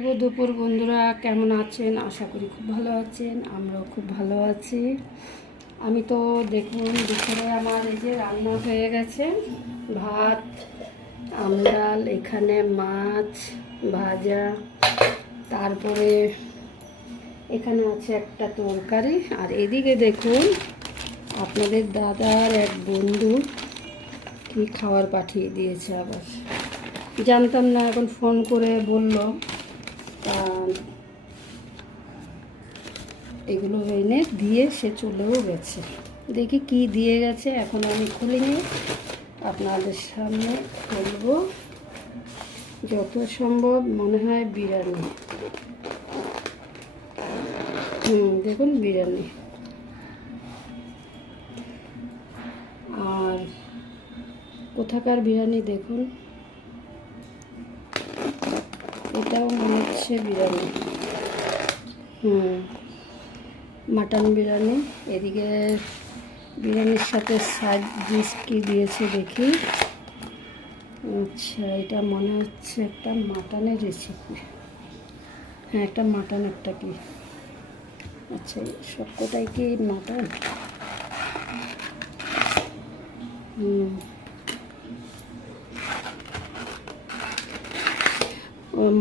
শুভ দুপুর বন্ধুরা, কেমন আছেন? আশা করি খুব ভালো আছেন। আমরাও খুব ভালো আছি। আমি তো দেখুন দুপুরে আমার এই যে রান্না হয়ে গেছে, ভাত, আমডাল, এখানে মাছ ভাজা, তারপরে এখানে আছে একটা তরকারি। আর এদিকে দেখুন আপনাদের দাদার এক বন্ধু কি খাবার পাঠিয়ে দিয়েছে। আবার জানতাম না, এখন ফোন করে বলল এগুলো এনে দিয়ে সে চলেও গেছে। দেখি কি দিয়ে গেছে, এখন আমি খুলিনি, আপনাদের সামনে খুলবো। যত সম্ভব মনে হয় বিরিয়ানি। দেখুন বিরিয়ানি। আর কোথাকার বিরিয়ানি দেখুন, এটাও মনে হচ্ছে বিরিয়ানি। মাটন বিরিয়ানি। এদিকে বিরিয়ানির সাথে সাইড ডিশ কি দিয়েছে দেখি। আচ্ছা, এটা মনে হচ্ছে একটা মাটনের রেসিপি। হ্যাঁ, একটা মাটন, একটা কি, আচ্ছা সবকটাই কি মাটন?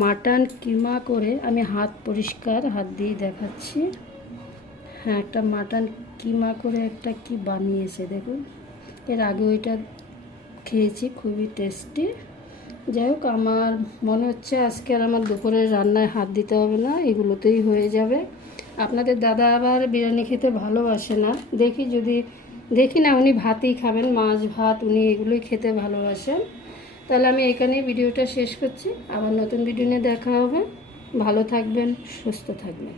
মাটন কিমা করে, আমি হাত পরিষ্কার হাত দিয়ে দেখাচ্ছি। হ্যাঁ, একটা মাটন কিমা করে একটা কি বানিয়েছে দেখুন। এর আগে ওইটা খেয়েছি, খুবই টেস্টি। যাই হোক, আমার মনে হচ্ছে আজকে আর আমার দুপুরের রান্নায় হাত দিতে হবে না, এগুলোতেই হয়ে যাবে। আপনাদের দাদা আবার বিরিয়ানি খেতে ভালোবাসে না, দেখি না, উনি ভাতই খাবেন, মাছ ভাত, উনি এগুলোই খেতে ভালোবাসেন। তাহলে আমি এখানেই ভিডিওটা শেষ করছি। আবার নতুন ভিডিও নিয়ে দেখা হবে। ভালো থাকবেন, সুস্থ থাকবেন।